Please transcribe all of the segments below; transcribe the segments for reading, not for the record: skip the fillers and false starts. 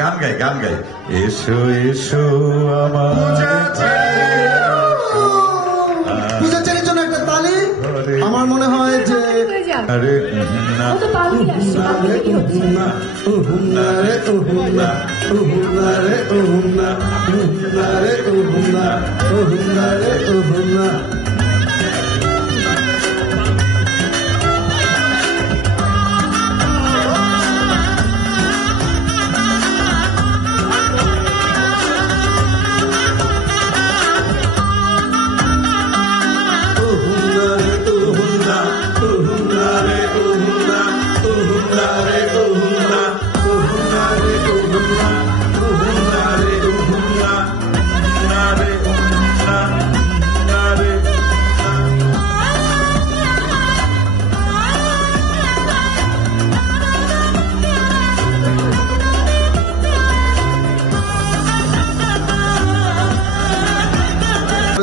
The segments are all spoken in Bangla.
গান গাই এসো এসো আমার পূজাচেরির জন্য একটা তালি। আমার মনে হয় যে আরে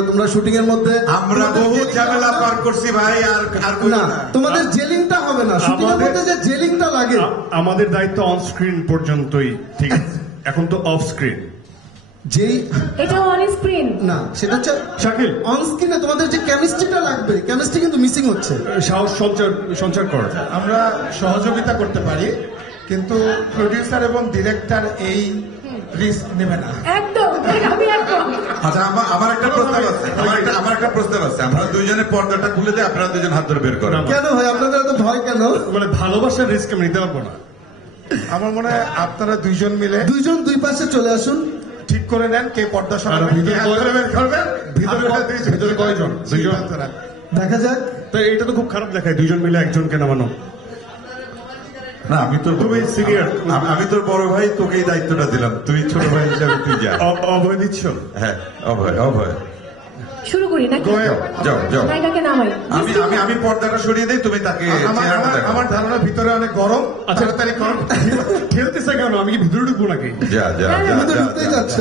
তোমরা শুটিং এর মধ্যে আমরা বহু ঝামেলা পার করছি ভাই, আর না তোমাদের জেলিংটা হবে না, শুটিং এর মধ্যে যে জেলিংটা লাগে আমাদের দায়িত্ব অন স্ক্রিন পর্যন্তই, ঠিক আছে? এখন তো অফ স্ক্রিন, যেই এটা অন স্ক্রিন না সেটা হচ্ছে শাকিল অন স্ক্রিনে তোমাদের যে কেমিস্ট্রিটা লাগবে, কেমিস্ট্রি কিন্তু মিসিং হচ্ছে। সাহস সঞ্চার কর। আমরা সহযোগিতা করতে পারি, কিন্তু প্রডিউসার এবং ডিরেক্টর এই রিস্ক নেবে না। একদম আমি একদম। আচ্ছা আমার একটা প্রস্তাব আছে, আমার একটা প্রস্তাব আছে, আমরা দুইজনে পর্দাটা খুলে দিই, আপনারা দুজন হাত ধরে বের করেন। কেন ভাই আপনাদের এত ভয় কেন? মানে ভালোবাসার রিস্ক আমি নিতে পারবো না। আমার মনে হয় আপনারা দুইজন মিলে দুইজন দুই পাশে চলে আসুন, ঠিক করে নেন কে পর্দা আর সরাবেন, ভিতরে কে হাত ধরে বের করবেন। ভিতরে কয়জন? দুইজন। সিদ্ধান্ত নেন। দেখা যাক। তো এটা তো খুব খারাপ দেখায়, দুইজন মিলে একজনকে নামানো। না আমি তোর তুমি senior। আমি তোর বড় ভাই, তোকে এই দায়িত্বটা দিলাম, তুই ছোট ভাই হিসাবে তুই যা। অভয় দিচ্ছ? হ্যাঁ অভয় শুরু করি নাকি? যাও নায়িকাকে নামাই। আমি পর্দাটা সরিয়ে দিই, তুমি তাকে চেহারাটা দেখো। আমার ধারণা ভিতরে অনেক গরম, তাড়াতাড়ি করুন। খেলতেছে কেন? আমি কি ভিতরে ঢুকবো নাকি? যা ঢুকতেই যাচ্ছ।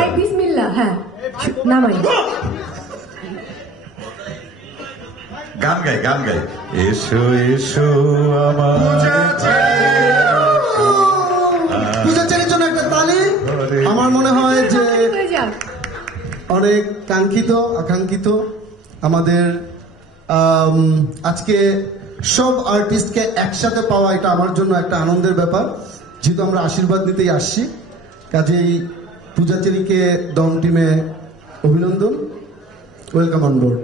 আই বিসমিল্লাহ। হ্যাঁ নামাই। গান গাই এসো এসো আমার পূজাচেরির জন্য একটা তালি। আমার মনে হয় যে হয়ে যাক। অনেক কাঙ্ক্ষিত আকাঙ্ক্ষিত আমাদের আজকে সব আর্টিস্টকে একসাথে পাওয়া, এটা আমার জন্য একটা আনন্দের ব্যাপার, যেহেতু আমরা আশীর্বাদ নিতেই আসছি। কাজেই পূজাচেরিকে দম টিমে অভিনন্দন, ওয়েলকাম অন বোর্ড।